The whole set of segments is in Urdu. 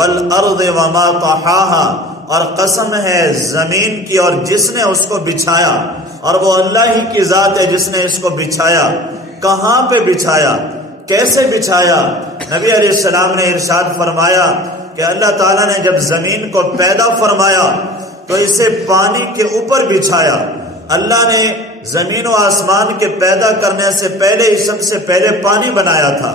والارض وما طحاها، اور قسم ہے زمین کی اور جس نے اس کو بچھایا، اور وہ اللہ ہی کی ذات ہے جس نے اس کو بچھایا۔ کہاں پہ بچھایا، کیسے بچھایا؟ نبی علیہ السلام نے ارشاد فرمایا کہ اللہ تعالیٰ نے جب زمین کو پیدا فرمایا تو اسے پانی کے اوپر بچھایا۔ اللہ نے زمین و آسمان کے پیدا کرنے سے پہلے سب سے پہلے پانی بنایا تھا،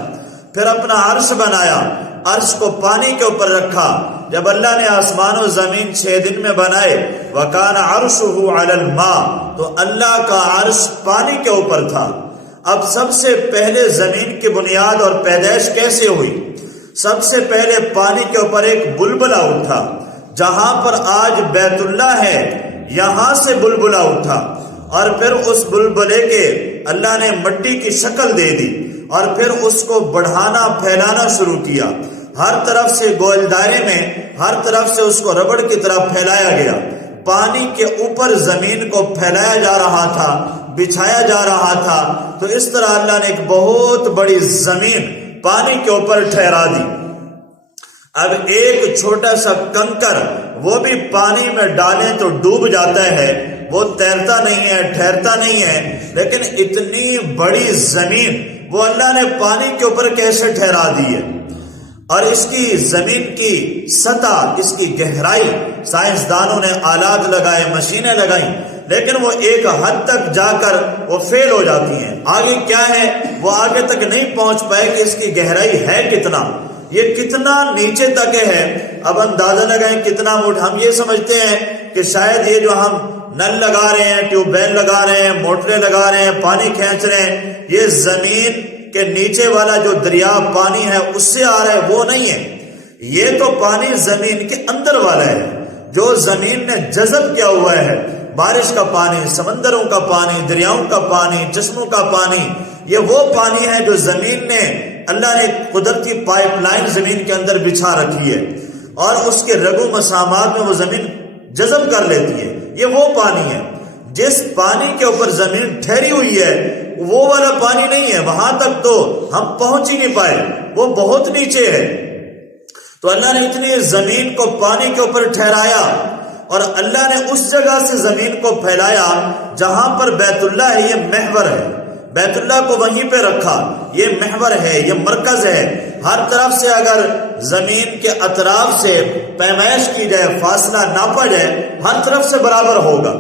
پھر اپنا عرش بنایا، عرش کو پانی کے اوپر رکھا۔ جب اللہ نے آسمان و زمین 6 دن میں بنائے، وَكَانَ عَرْشُهُ عَلَى الْمَاءِ، تو اللہ کا عرش پانی کے اوپر تھا۔ اب سب سے پہلے زمین کی بنیاد اور پیدائش کیسے ہوئی؟ سب سے پہلے پانی کے اوپر ایک بلبلہ اٹھا، جہاں پر آج بیت اللہ ہے یہاں سے بلبلہ اٹھا، اور پھر اس بلبلے کے اللہ نے مٹی کی شکل دے دی، اور پھر اس کو بڑھانا پھیلانا شروع کیا۔ ہر طرف سے گول دائرے میں ہر طرف سے اس کو ربڑ کی طرح پھیلایا گیا۔ پانی کے اوپر زمین کو پھیلایا جا رہا تھا، بچھایا جا رہا تھا۔ تو اس طرح اللہ نے ایک بہت بڑی زمین پانی کے اوپر ٹھہرا دی۔ اب ایک چھوٹا سا کنکر وہ بھی پانی میں ڈالیں تو ڈوب جاتا ہے، وہ تیرتا نہیں ہے، ٹھہرتا نہیں ہے، لیکن اتنی بڑی زمین وہ اللہ نے پانی کے اوپر کیسے ٹھہرا دی ہے؟ اور اس کی زمین کی سطح، اس کی گہرائی، سائنسدانوں نے آلات لگائے، مشینیں لگائیں، لیکن وہ ایک حد تک جا کر وہ فیل ہو جاتی ہیں۔ آگے کیا ہے وہ آگے تک نہیں پہنچ پائے کہ اس کی گہرائی ہے کتنا، یہ کتنا نیچے تک ہے۔ اب اندازہ لگائیں کتنا موٹ۔ ہم یہ سمجھتے ہیں کہ شاید یہ جو ہم نل لگا رہے ہیں، ٹیوب ویل لگا رہے ہیں، موٹریں لگا رہے ہیں، پانی کھینچ رہے ہیں، یہ زمین کہ نیچے والا جو دریا پانی ہے اس سے آ رہا ہے، وہ نہیں ہے۔ یہ تو پانی زمین کے اندر والا ہے، جو زمین نے جذب کیا ہوا ہے۔ بارش کا پانی، سمندروں کا پانی، دریاؤں کا پانی، چشموں کا پانی، یہ وہ پانی ہے جو زمین نے، اللہ نے قدرتی پائپ لائن زمین کے اندر بچھا رکھی ہے، اور اس کے رگو مسامات میں وہ زمین جذب کر لیتی ہے۔ یہ وہ پانی ہے۔ جس پانی کے اوپر زمین ٹھہری ہوئی ہے وہ والا پانی نہیں ہے، وہاں تک تو ہم پہنچ ہی نہیں پائے، وہ بہت نیچے ہے۔ تو اللہ نے اتنی زمین کو پانی کے اوپر ٹھہرایا، اور اللہ نے اس جگہ سے زمین کو پھیلایا جہاں پر بیت اللہ ہے، یہ محور ہے۔ بیت اللہ کو وہیں پہ رکھا، یہ محور ہے، یہ مرکز ہے۔ ہر طرف سے اگر زمین کے اطراف سے پیمائش کی جائے، فاصلہ ناپا جائے، ہر طرف سے برابر ہوگا،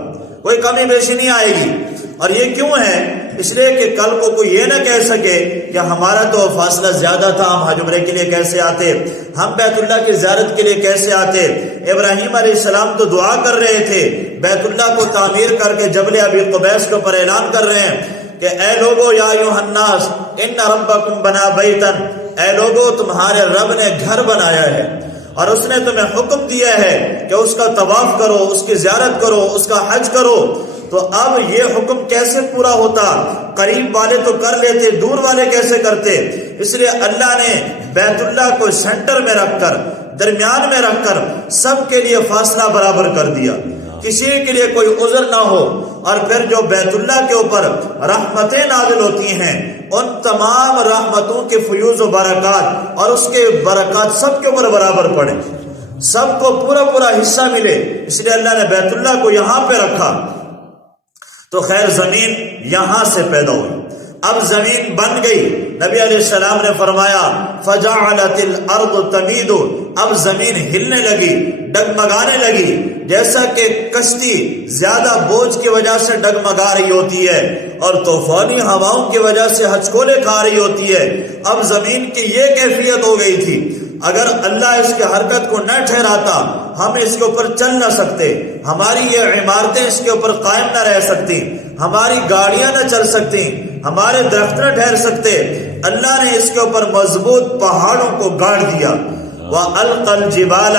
کوئی کمی بیشی نہیں آئے گی۔ اور یہ کیوں ہے؟ اس لیے کہ کل کو کوئی یہ نہ کہہ سکے کہ ہمارا تو فاصلہ زیادہ تھا، ہم حج عمرے کے لیے کیسے آتے، ہم بیت اللہ کی زیارت کے لیے کیسے آتے۔ ابراہیم علیہ السلام تو دعا کر رہے تھے، بیت اللہ کو تعمیر کر کے جبل ابی قبیس کے اوپر اعلان کر رہے ہیں کہ اے لوگو یا ایھا الناس ان ربکم بنا بیتا، اے لوگو تمہارے رب نے گھر بنایا ہے، اور اس نے تمہیں حکم دیا ہے کہ اس کا طواف کرو، اس کی زیارت کرو، اس کا حج کرو۔ تو اب یہ حکم کیسے پورا ہوتا؟ قریب والے تو کر لیتے، دور والے کیسے کرتے؟ اس لیے اللہ نے بیت اللہ کو سینٹر میں رکھ کر، درمیان میں رکھ کر سب کے لیے فاصلہ برابر کر دیا، کسی کے لیے کوئی عذر نہ ہو۔ اور پھر جو بیت اللہ کے اوپر رحمتیں نازل ہوتی ہیں، ان تمام رحمتوں کے فیوز و برکات اور اس کے برکات سب کے اوپر برابر پڑے، سب کو پورا پورا حصہ ملے۔ اس لیے اللہ نے بیت اللہ کو یہاں پہ رکھا۔ تو خیر زمین یہاں سے پیدا ہوئی۔ اب زمین بن گئی، نبی علیہ السلام نے فرمایا فَجَعَلَتِ الْأَرْضُ تَمِيدُ، اب زمین ہلنے لگی، ڈگمگانے لگی، جیسا کہ کشتی زیادہ بوجھ کی وجہ سے ڈگمگا رہی ہوتی ہے اور طوفانی ہواؤں کی وجہ سے ہچکولے کھا رہی ہوتی ہے۔ اب زمین کی یہ کیفیت ہو گئی تھی، اگر اللہ اس کے حرکت کو نہ ٹھہراتا ہم اس کے اوپر چل نہ سکتے، ہماری یہ عمارتیں اس کے اوپر قائم نہ رہ سکتی، ہماری گاڑیاں نہ چل سکتی، ہمارے درخت نہ ٹھہر سکتے۔ اللہ نے اس کے اوپر مضبوط پہاڑوں کو گاڑ دیا۔ وَأَلْقَى الْجِبَالَ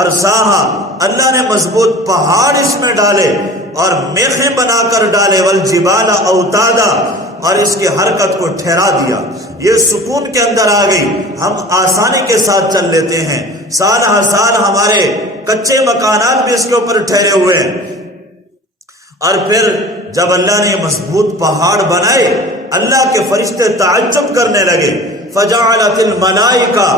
أَرْسَاهَا، اللہ نے مضبوط پہاڑ اس میں ڈالے اور میخیں بنا کر ڈالے، وَالْجِبَالَ أَوْتَادًا، اور اس کی حرکت کو ٹھہرا دیا۔ یہ سکون کے اندر آ گئی، ہم آسانی کے ساتھ چل لیتے ہیں، سال ہر سال ہمارے کچے مکانات بھی اس کے اوپر ٹھہرے ہوئے ہیں۔ اور پھر جب اللہ نے مضبوط پہاڑ بنائے، اللہ کے فرشتے تعجب کرنے لگے، فجعلت الملائکہ،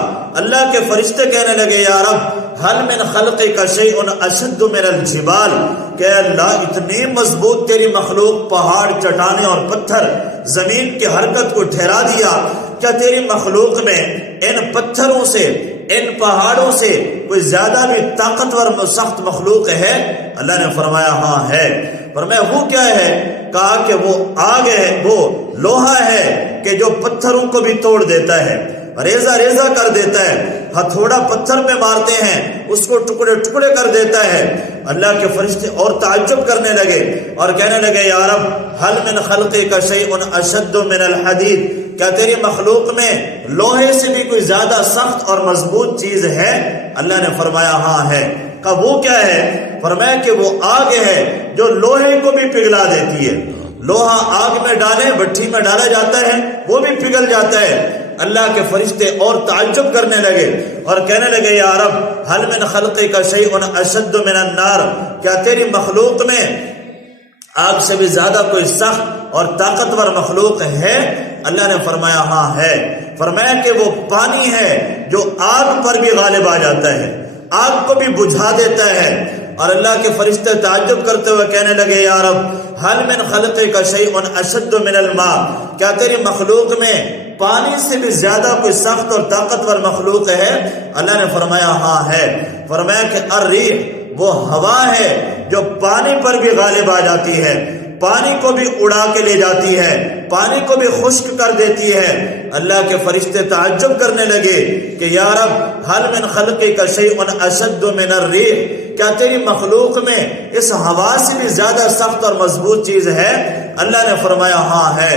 اللہ کے فرشتے کہنے لگے یا رب حل من خلقک شیء اشد من الجبال، کہ اللہ اتنی مضبوط تیری مخلوق، پہاڑ، چٹانیں اور پتھر زمین کی حرکت کو ٹھہرا دیا، کیا تیری مخلوق میں ان پتھروں سے، ان پہاڑوں سے کوئی زیادہ بھی طاقتور سخت مخلوق ہے؟ اللہ نے فرمایا ہاں ہے۔ فرمایا وہ کیا ہے؟ کہا کہ وہ آگ ہے، وہ لوہا ہے کہ جو پتھروں کو بھی توڑ دیتا ہے، ریزہ ریزہ کر دیتا ہے، ہتھوڑا پتھر پہ مارتے ہیں اس کو ٹکڑے ٹکڑے کر دیتا ہے۔ اللہ کے فرشتے اور تعجب کرنے لگے اور کہنے لگے یا رب حل من خلقک شیء اشد من الحدید، کیا تیری مخلوق میں لوہے سے بھی کوئی زیادہ سخت اور مضبوط چیز ہے؟ اللہ نے فرمایا ہاں ہے۔ کہا وہ کیا ہے؟ فرمایا کہ وہ آگ ہے جو لوہے کو بھی پگھلا دیتی ہے۔ لوہا آگ میں ڈالے، بھٹی میں ڈالا جاتا ہے، وہ بھی پگھل جاتا ہے۔ اللہ کے فرشتے اور تعجب کرنے لگے اور کہنے لگے یا رب حل من خلقک شیء اشد من النار، کیا تیری مخلوق میں آگ سے بھی زیادہ کوئی سخت اور طاقتور مخلوق ہے؟ اللہ نے فرمایا ہاں ہے۔ فرمایا کہ وہ پانی ہے جو آگ پر بھی غالب آ جاتا ہے، آگ کو بھی بجھا دیتا ہے۔ اور اللہ کے فرشتے تعجب کرتے ہوئے کہنے لگے یا رب حل من خلقک شیء اشد من الماء، کیا تیری مخلوق میں پانی سے بھی زیادہ کوئی سخت اور طاقتور مخلوق ہے؟ اللہ نے فرمایا ہاں ہے۔ فرمایا کہ الریح، وہ ہوا ہے جو پانی پر بھی غالب آ جاتی ہے، پانی کو بھی اڑا کے لے جاتی ہے، پانی کو بھی خشک کر دیتی ہے۔ اللہ کے فرشتے تعجب کرنے لگے کہ یا رب حل من خلقک شیء اشد من الریح، کیا تیری مخلوق میں اس ہوا سے بھی زیادہ سخت اور مضبوط چیز ہے؟ اللہ نے فرمایا ہاں ہے۔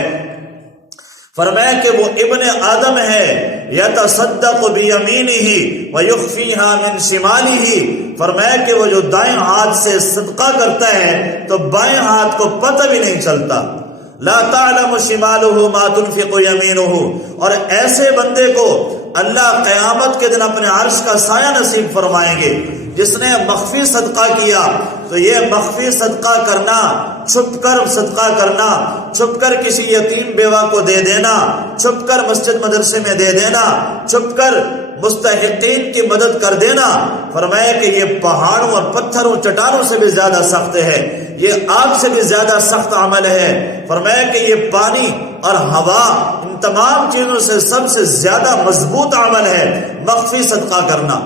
فرمایا کہ وہ ابن آدم ہے یتصدق بیمینہ ویخفیہا من شمالہ، فرمایا کہ وہ جو دائیں ہاتھ سے صدقہ کرتا ہے تو بائیں ہاتھ کو پتہ بھی نہیں چلتا۔ لا تعلم شمالہ ما تنفق یمینہ، اور ایسے بندے کو اللہ قیامت کے دن اپنے عرش کا سایہ نصیب فرمائیں گے جس نے مخفی صدقہ کیا۔ تو یہ مخفی صدقہ کرنا، چھپ کر صدقہ کرنا، چھپ کر کسی یتیم بیوہ کو دے دینا، چھپ کر مسجد مدرسے میں دے دینا، چھپ کر مستحقین کی مدد کر دینا، فرمایا کہ یہ پہاڑوں اور پتھروں چٹانوں سے بھی زیادہ سخت ہے، یہ آگ سے بھی زیادہ سخت عمل ہے۔ فرمایا کہ یہ پانی اور ہوا ان تمام چیزوں سے سب سے زیادہ مضبوط عمل ہے مخفی صدقہ کرنا۔